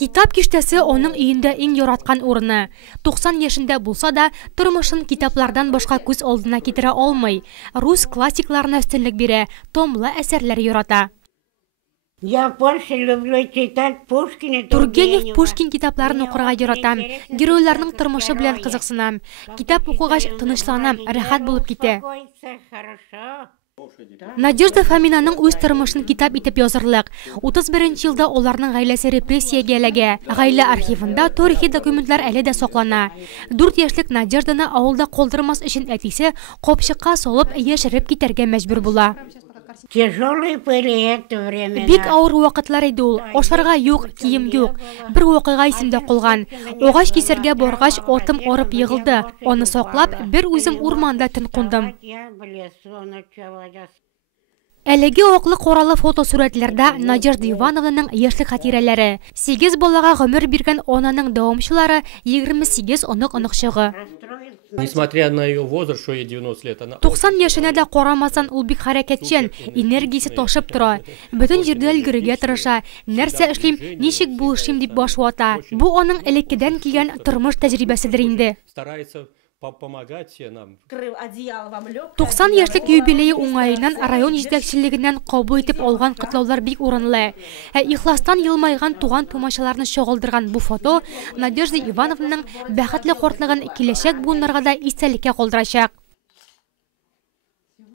Китап киштәсе оның өйендә иң яраткан урыны. 90 яшендә булса да, тормышын китаплардан башка күз алдына китерә алмый. Рус классикларына өстенлек бирә, томлы әсәрләр ярата. Я больше люблю читать Пушкина. Тургенев, Пушкин китапларын укырга яратам. Геройларның тормышы белән кызыксынам. Китап укыгач тынычланам, рәхәт булып китә. Надежда Фоминаның үз тормышын китап итеп язырлык. 31 елда оларның гаиләсе репрессиягә эләгә. Гаилә архивында тарихи документлар әле дә саклана. 4 яшьлек Надежданы авылда калдырмас өчен әтисе капчыкка салып яшереп китәргә мәҗбүр була. Тяжелые были это время. Бик авыр вакытлар иде ул. Ашарга юк, кием юк. Бер вакыйга исемдә калган. Агач кисәргә баргач, атым арып егылды. Аны саклап, бер үзем урманда тын кундым. Әлеге оклы коралы фотосурәтләрдә Надежда Ивановнаның яшьлек хатирәләре. 8 балага гомер биргән ананың дәвамчылары 28 онык чыгы. Несмотря на ее возраст, что ей 90 лет, она... 90 яшенә дә карамасан ул бик хәрәкәтчән, энергиясе ташып тора. Бөтен җирдә өлгерергә тырыша. Нәрсә эшлим, ничек булышым дип баш вата. Бу аның элеккедән килгән тормыш тәҗрибәседер инде. Старается помогать нам. 90 яшьлек юбилее уңаеннан район җитәкчелегеннән кабул итеп алган котлаулар бик урынлы. Ихластан елмайган туган тумачаларны чагылдырган бу фото Надежда Ивановнаның бәхетле картлыгын киләчәк буыннарга да истәлеккә калдырачак.